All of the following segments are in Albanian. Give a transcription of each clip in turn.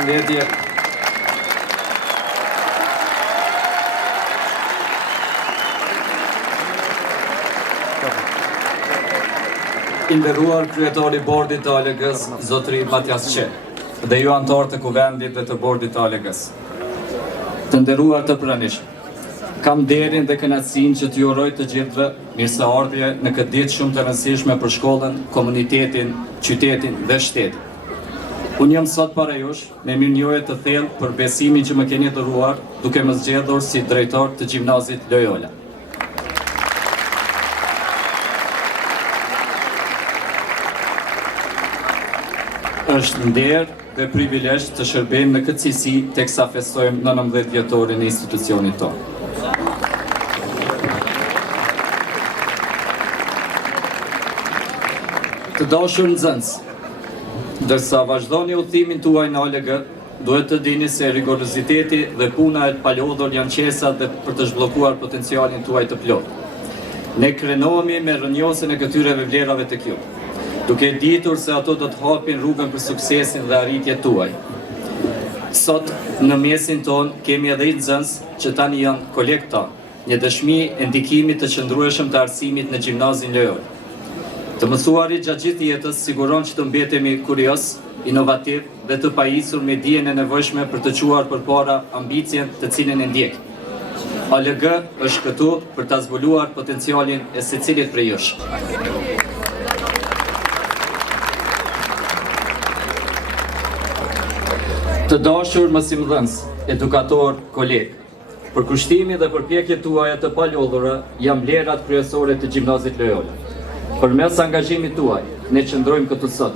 përshëndetje. I nderuar kryetori i bordit të ALG-s, zotëri Matias Qe, dhe ju anëtarë të kuvendit dhe të bordit të ALG-s. Të nderuar të pranishëm, kam nderin dhe kënaqësinë që t'ju uroj të gjithëve mirëseardhje në këtë ditë shumë të rëndësishme për shkollën, komunitetin, qytetin dhe shtetin. Unë jam sot para jush me mirënjohje të thellë për besimin që më keni dhuruar duke më zgjedhur si drejtor të Gjimnazit Loyola. Është nder dhe privilegj të shërbejmë në këtë cilësi teksa festojmë 19 vjetorin e institucionit tonë. Të dashur nxënës, ndërsa vazhdoni udhëtimin tuaj në ALG, duhet të dini se rigoroziteti dhe puna e palodhur janë qesat dhe për të zhbllokuar potencialin tuaj të plotë. Ne krenohemi me rrënjosjen e këtyre vlerave të kjo, duke ditur se ato do të hapin rrugën për suksesin dhe arritjet tuaj. Sot, në mesin ton, kemi edhe nxënës që tani janë kolegë tanë, një dëshmi e ndikimit të qëndrueshëm të arsimit në Gjimnazin Loyola. Të mësuarit gjatë gjithë jetës siguron që të mbetemi kurios, inovativ dhe të pajisur me dijen e nevojshme për të quar përpara ambicien të cilën e ndjekim. ALG është këtu për ta zbuluar potencialin e secilit prej jush. Të dashur mësimdhënës, edukator, kolegë, për kushtimi dhe përpjekjet tuaja të palodhura janë vlerat kryesore të Gjimnazit Loyola. Përmes angazhimit tuaj, ne qëndrojmë këtu sot,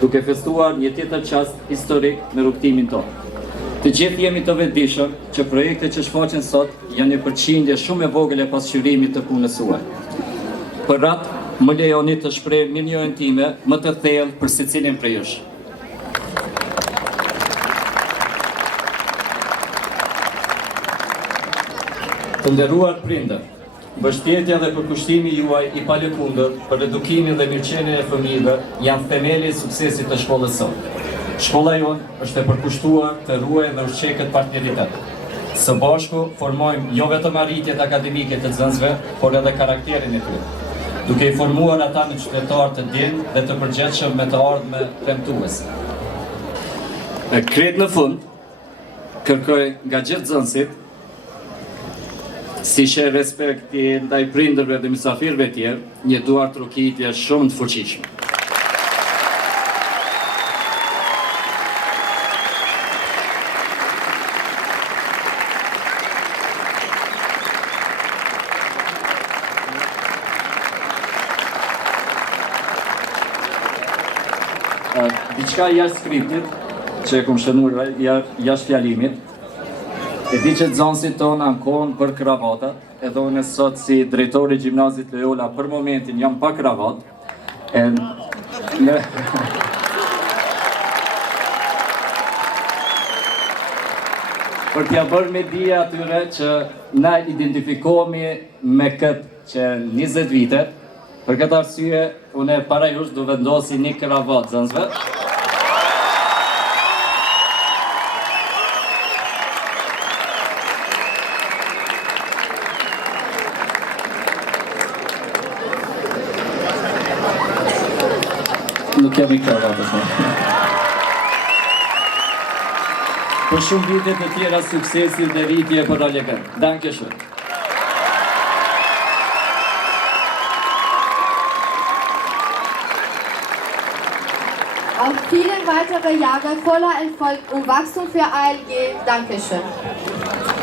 duke festuar një tjetër çast historik në rrugtimin tonë. Të gjithë jemi të vetëdijshëm që projektet që shfaqen sot janë një përqindje shumë e vogël e pasqyrimit të punës suaj. Për atë, më lejoni të shpreh mirënjohjen time më të thellë për secilin prej jush. Të nderuar prindër, mbështetja dhe përkushtimi juaj i palëkundër për edukimin dhe mirëqenien e fëmijëve janë themeli i suksesit të shkollës sot. Shkolla jonë është e përkushtuar të ruajë dhe ushqejë këtë partneritet. Së bashku formojmë jo vetëm arritjet akademike të nxënësve, por edhe karakterin e tyre, duke i formuar ata në qytetarë të dinj dhe të përgjithshëm me të ardhme premtuese. Krejt në fund, kërkoj nga gjithë nxënësit si sheh respekti ndaj prindërve dhe mysafirëve tjerë, një duartrokitje shumë të fuqishme. Diçka jashtë skriptit, që e kom shënuar jashtë fjalimit, e di që nxënësit tonë ankohen për kravatat, edhe unë sot si drejtori i Gjimnazit Loyola për momentin jam pa kravat. Për t'ja bërë me dija atyre që na identifikohemi me këtë që 20 vite, për këtë arsye unë para jush do vendosi një kravat nxënësve. Nuk jam i kravatës. Për shumë vite të tjera suksesi dhe rritje për ALG. Danke schön. Auf viele weitere Jahre voller Erfolg und Wachstum für ALG. Dankeschön.